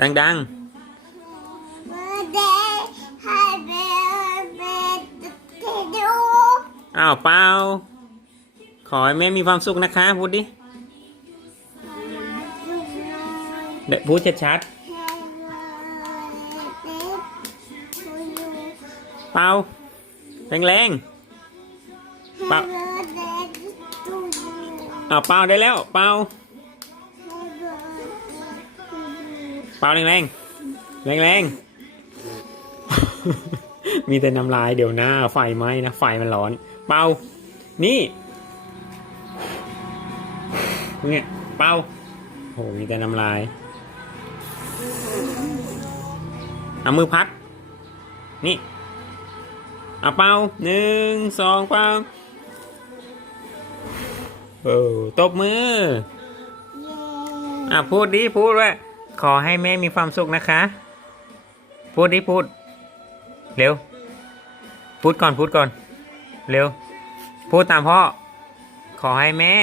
ดัง birthday happy birthday to you ๆอ้าวเปล่าขอให้แม่มีความสุขนะคะ พูดดิ เดี๋ยวพูดชัดๆเปล่าแรงๆเปล่าอ้าวเปล่าได้แล้ว เปล่า เปล่าแรงๆแรงๆมีแต่น้ำลายเดี๋ยวหน้าไฟไหมนะไฟมันร้อน เปล่านี่เนี่ยเปล่าโหมีแต่น้ำลายเอามือพัด นี่เอาเป่าหนึ่งสองเป่าเออตบมืออะพูดดิพูดว่า ขอให้แม่มีความสุขนะคะ พูดดิพูด เร็ว พูดก่อนพูดก่อน เร็ว พูดตามพ่อ ขอให้แม่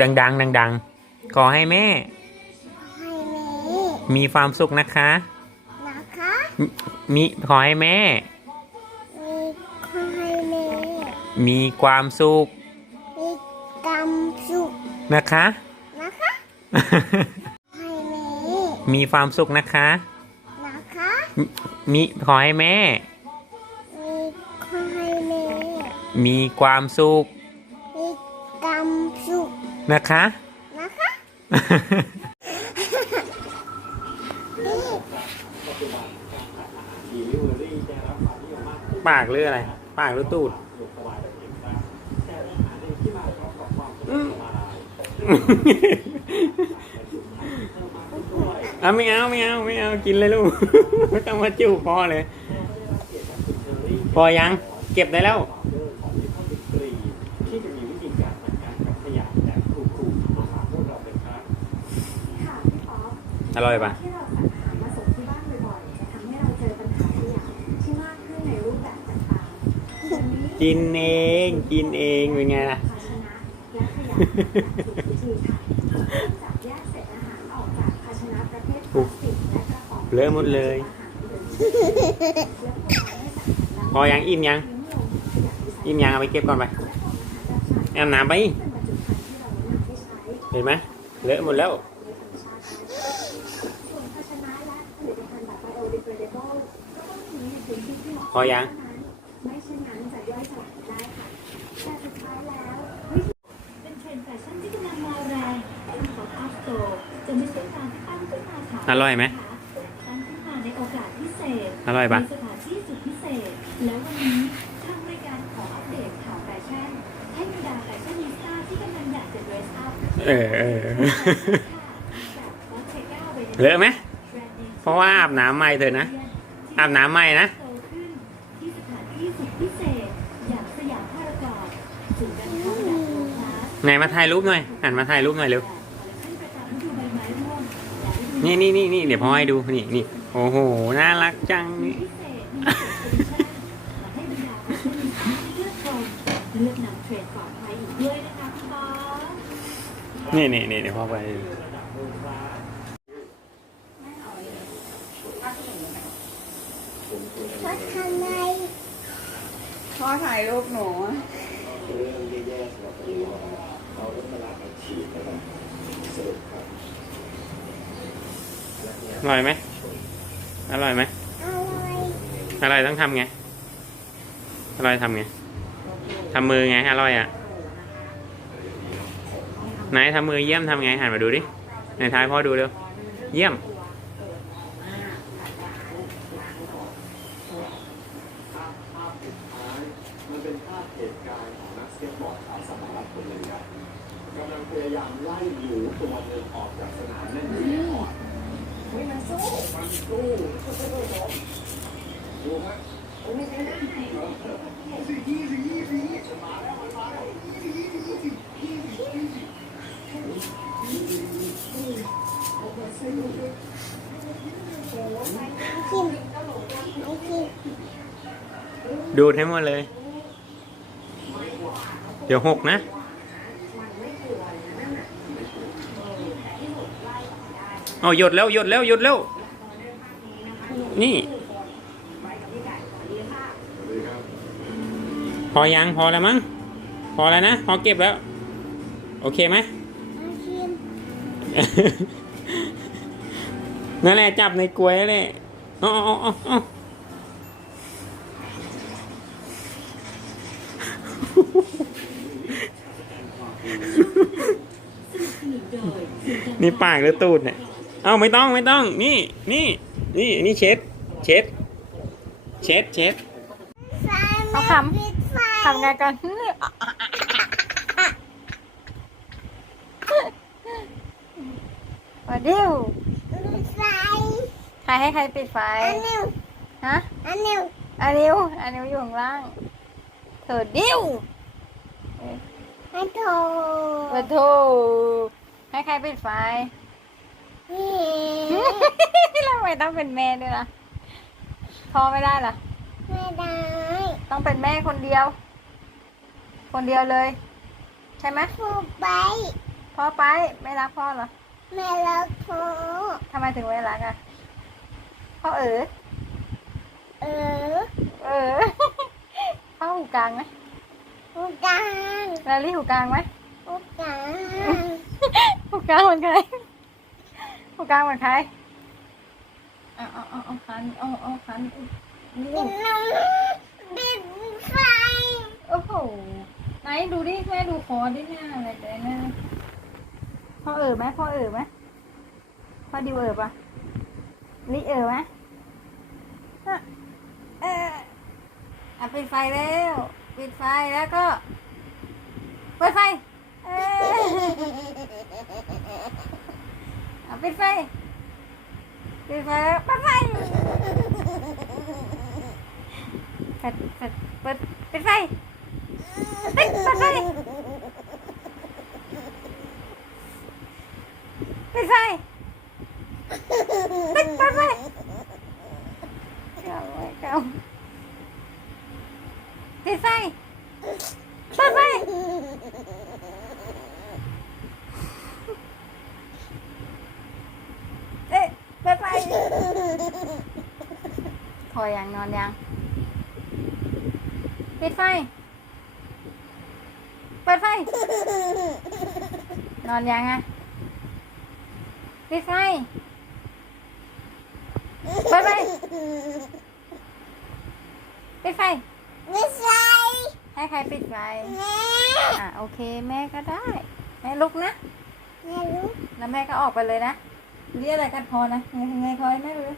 ดังๆดังๆขอให้แม่ มีความสุขนะคะ นะคะมีขอให้แม่มีขอให้แม่ มีความสุข มีกำสุขนะคะนะคะให้แม่มีความสุขนะคะ นะคะมีขอให้แม่ มีขอให้แม่มีความสุขมีกำสุขนะคะ นะคะ ปากหรืออะไร ปากหรือตูดอืมเอาไม่เอาไม่เอาไม่เอากินเลยลูก ไม่ต้องมาจิ้วพอเลย พอยัง เก็บได้แล้วอร่อยปะที่เราสั่งอาหารมาส่งที่บ้านบ่อยๆจะทำให้เราเจอปัญหาขยะที่มากขึ้นในรูปแบบต่างๆวันนี้กินเองกินเองเป็นไงล่ะ ภาชนะและขยะแบบถูกวิธีค่ะ เลอะหมดเลย พอยังอิ่มยัง อิ่มยังเอาไปเก็บก่อนไปแอมน้ำไป เห็นไหมเลอะหมดแล้วพอยังไม่เช่นนั้นจะย่อยสลายได้ค่ะแต่สุดท้ายแล้ววิธีเป็นเทรนด์แฟชั่นที่กำลังมาแรงของอัพสโตร์จะไม่ใช่การตั้งขึ้นมาค่ะอร่อยไหม ตั้งขึ้นมาในโอกาสพิเศษ อ ร่อยปะในสถานที่สุดพิเศษ แล้ววันนี้ทางรายการขออัปเดตข่าวแฟชั่นให้บรรดาแฟชั่นนิสต้าที่กำลังอยากจะ dress up เออเออแบบว่าเทก้าไปในเลอะไหมแบรนด์เนมเพราะว่าอาบน้ำใหม่เถอะนะ อาบน้ำใหม่นะโตขึ้นที่สถานที่สุดพิเศษอย่างสยามพารากอนศูนย์การค้าระดับโลคลาสไหนมาถ่ายรูปหน่อยหันมาถ่ายรูปหน่อยเร็วคอลเลคชั่นประจำฤดูใบไม้ร่วงและฤดูนี่นี่นี่นี่เดี๋ยวพ่อให้ดู นี่นี่ โอ้โห น่ารักจังนี่พิเศษมีเอ็กซิบิชันมาให้บรรดาแฟชั่นนิสต้าเลือกชมเลือกนำเทรนด์ปลอดภัยอีกด้วยนะคะคุณบอสนี่นี่นี่เดี๋ยวพ่อไปเพราะทำไมพ่อถ่ายรูปหนูอร่อยไหม อร่อยไหมอะไรอร่อยต้องทำไงอร่อยทำไงทำมือไงอร่อยอะไหนทำมือเยี่ยมทำไงหันมาดูดิในท้ายพ่อดูเร็วเยี่ยมกำลังพยายามไล่หนูตัวหนึ่งออกจากสนามเล่นทีค อร์ดมันสู้มันสู้ดูไหมโอ้ยไม่ใช่นะสี่ยี่สี่ยี่สี่ยี่มาแล้วมันมาแล้วยี่สี่ยี่สี่ยี่สี่ยี่สี่ยี่สี่ชิมไม่ชิมดูดให้หมดเลย เดี๋ยวหกนะ เอาหยดแล้วหยดแล้วหยดแล้ว นี่ พอยังพอแล้วมั้ง พอแล้วนะ พอเก็บแล้ว โอเคไหมมาชิมนั่นแหละจับในกลวยนั่นแหละอ๋ออ๋ออ๋ออ๋อนี่ปากหรือตูดเนี่ย เอ้าไม่ต้องไม่ต้อง นี่นี่นี่นี่เช็ด เช็ด เช็ดเช็ดไฟเอาคำปิดไฟทำไงกันมาดิวปิดไฟใครให้ใครปิดไฟอันนิวฮะอันนิวอันนิวอันนิวอยู่ข้างล่าง เธอดิวอันโถมาโทให้ใครปิดไฟนี่ แล้วทำไมต้องเป็นแม่ด้วยล่ะพ่อไม่ได้ล่ะไม่ได้ ต้องเป็นแม่คนเดียว คนเดียวเลย ใช่ไหมผูกไปพ่อไปไม่รักพ่อเหรอแม่รักพ่อทำไมถึงไม่รักอะพ่อเออเออเออพ่อหูกลางไหมผูกกลางแลลี่หูกลางไหมผูกกลางหูกลางเหมือนใค รหูกลางเหมือนใครเอาเอาเอาเอาคันเอาเอาคันนี่กินนมปิดไฟโอ้โหไหนดูดิแม่ดูคอดิหน้าอะไรแต่หน้าพ่อเออไหมพ่อเออไหมพ่อดิวเออปะลิเออไหมอะเอออะปิดไฟแล้ว ปิดไฟแล้วก็เปิดไฟเอออะ ปิดไฟปิดไฟแล้วเปิดไฟเปิดเปิดเปิดปิดไฟเฮ้ยเปิดไฟปิดไฟเฮ้ยเปิดไฟเก่าไว้เก่าปิดไฟเปิดไฟเอ๊ะเปิดไฟ พอยังนอนยัง ปิดไฟ เปิดไฟ นอนยังอะ ปิดไฟ เปิดไฟ ปิดไฟไม่ใช่ให้ใครปิดไฟ แม่ อะโอเคแม่ก็ได้ แม่ลุกนะ แม่รู้แล้วแม่ก็ออกไปเลยนะ เรียกอะไรกันพอนะไงไงคอยแม่รู้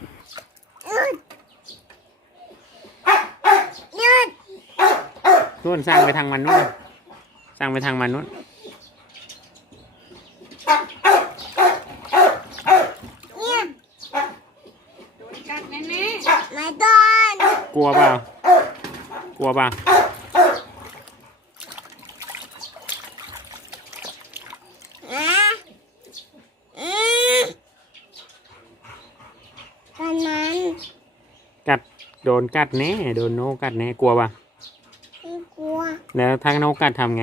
นู่นสั่งไปทางมันนู่นสั่งไปทางมันนู่นหยุดโดนกัดแน่ไม่ต้องกลัวเปล่ากลัวเปล่า นะอืมตอนนั้น กัด โดนกัดแน่ โดนโนกัดแน่กลัวเปล่าไม่กลัว แล้วถ้าโนกัดทำไง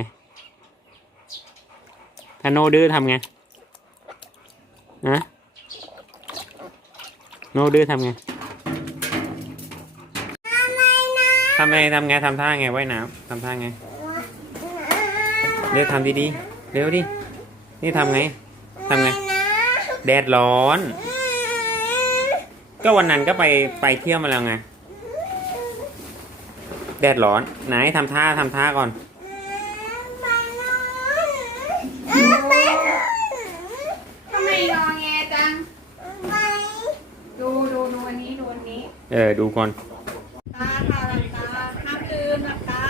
ถ้าโนดื้อทำไงนะโนดื้อทำไงทำไงทำไงทำท่าไงว่ายน้ำทำท่าไงเร็วทำดีๆเร็วดิ นี่ทำไงทำไง แดดร้อน ก็วันนั้นก็ไปไปเที่ยวมาแล้วไง แดดร้อน ไหนทำท่าทำท่าก่อนๆทำไมงอแงจัง ดูดูดูอันนี้ดูอันนี้ เออ ดูก่อน ตาค่ะหลับตาห้ามลืมหลับตา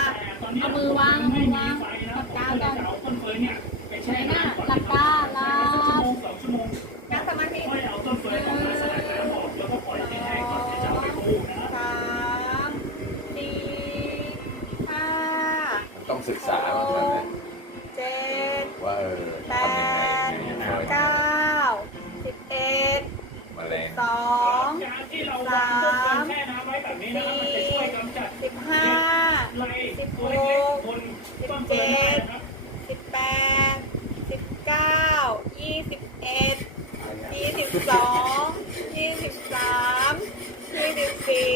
เอามือวางเอามือวางหลับตากันใช่หน้าหลับ สองสามสี่สิบห้าสิบหกสิบเจ็ดสิบแปดสิบเก้ายี่สิบเอ็ดยี่สิบสองยี่สิบสามยี่สิบสี่